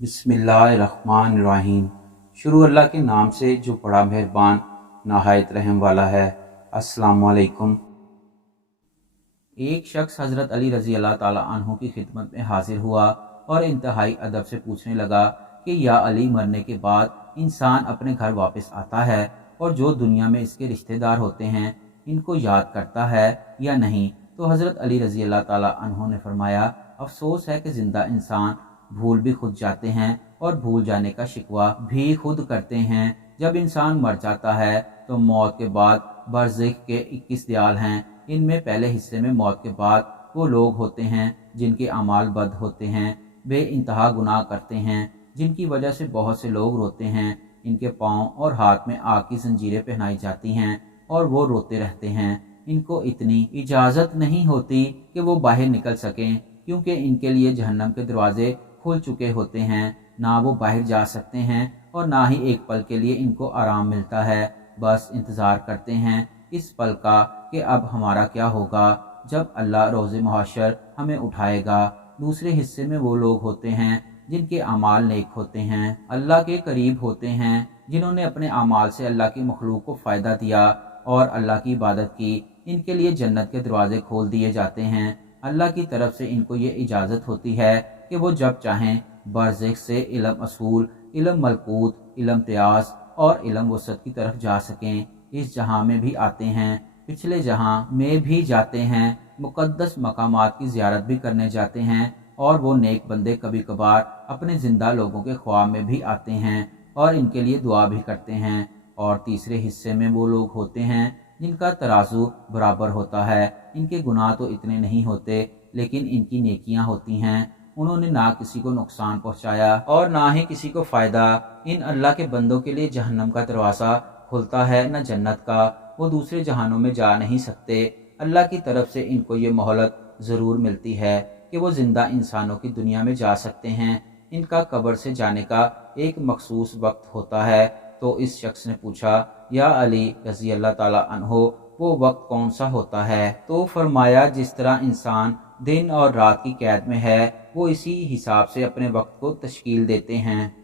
बिस्मिल्लाहिर्रहमानिर्रहीम। शुरू अल्लाह के नाम से जो बड़ा मेहरबान नहायत रहम वाला है। अस्सलामु अलैकुम। एक शख्स हज़रत अली रज़ी अल्लाह ताला अन्हु की खिदमत में हाजिर हुआ और इंतहाई अदब से पूछने लगा कि या अली, मरने के बाद इंसान अपने घर वापस आता है और जो दुनिया में इसके रिश्तेदार होते हैं इनको याद करता है या नहीं? तो हज़रत अली रज़ी अल्लाह ताला अन्हु ने फरमाया, अफसोस है कि ज़िंदा इंसान भूल भी खुद जाते हैं और भूल जाने का शिकवा भी खुद करते हैं। जब इंसान मर जाता है तो मौत के बाद बरज़ख के 21 दयाल हैं। इनमें पहले हिस्से में मौत के बाद वो लोग होते हैं जिनके अमाल बद होते हैं, बे इंतहा गुनाह करते हैं, जिनकी वजह से बहुत से लोग रोते हैं। इनके पाँव और हाथ में आग की जंजीरें पहनाई जाती हैं और वो रोते रहते हैं। इनको इतनी इजाज़त नहीं होती कि वो बाहर निकल सकें, क्योंकि इनके लिए जहन्नम के दरवाजे खुल चुके होते हैं। ना वो बाहर जा सकते हैं और ना ही एक पल के लिए इनको आराम मिलता है। बस इंतज़ार करते हैं इस पल का कि अब हमारा क्या होगा, जब अल्लाह रोज़े महशर हमें उठाएगा। दूसरे हिस्से में वो लोग होते हैं जिनके अमाल नेक होते हैं, अल्लाह के करीब होते हैं, जिन्होंने अपने अमाल से अल्लाह की मखलूक को फ़ायदा दिया और अल्लाह की इबादत की। इनके लिए जन्नत के दरवाजे खोल दिए जाते हैं। अल्लाह की तरफ से इनको ये इजाज़त होती है कि वो जब चाहें बरज़ख से इल्म असूल, इल्म मलकूत, इल्म त्यास और इल्म वसत की तरफ जा सकें। इस जहां में भी आते हैं, पिछले जहां में भी जाते हैं, मुक़द्दस मकामात की ज़ियारत भी करने जाते हैं और वो नेक बंदे कभी कभार अपने ज़िंदा लोगों के ख्वाब में भी आते हैं और इनके लिए दुआ भी करते हैं। और तीसरे हिस्से में वो लोग होते हैं जिनका तराजू बराबर होता है। इनके गुनाह तो इतने नहीं होते, लेकिन इनकी नेकियां होती हैं। उन्होंने ना किसी को नुकसान पहुंचाया और ना ही किसी को फ़ायदा। इन अल्लाह के बंदों के लिए जहन्नम का दरवाज़ा खुलता है न जन्नत का। वो दूसरे जहानों में जा नहीं सकते। अल्लाह की तरफ से इनको ये मोहलत ज़रूर मिलती है कि वो ज़िंदा इंसानों की दुनिया में जा सकते हैं। इनका कब्र से जाने का एक मखसूस वक्त होता है। तो इस शख्स ने पूछा, या अली रज़ी अल्लाह ताला अन्हो, वो वक्त कौन सा होता है? तो फरमाया, जिस तरह इंसान दिन और रात की कैद में है, वो इसी हिसाब से अपने वक्त को तश्कील देते हैं।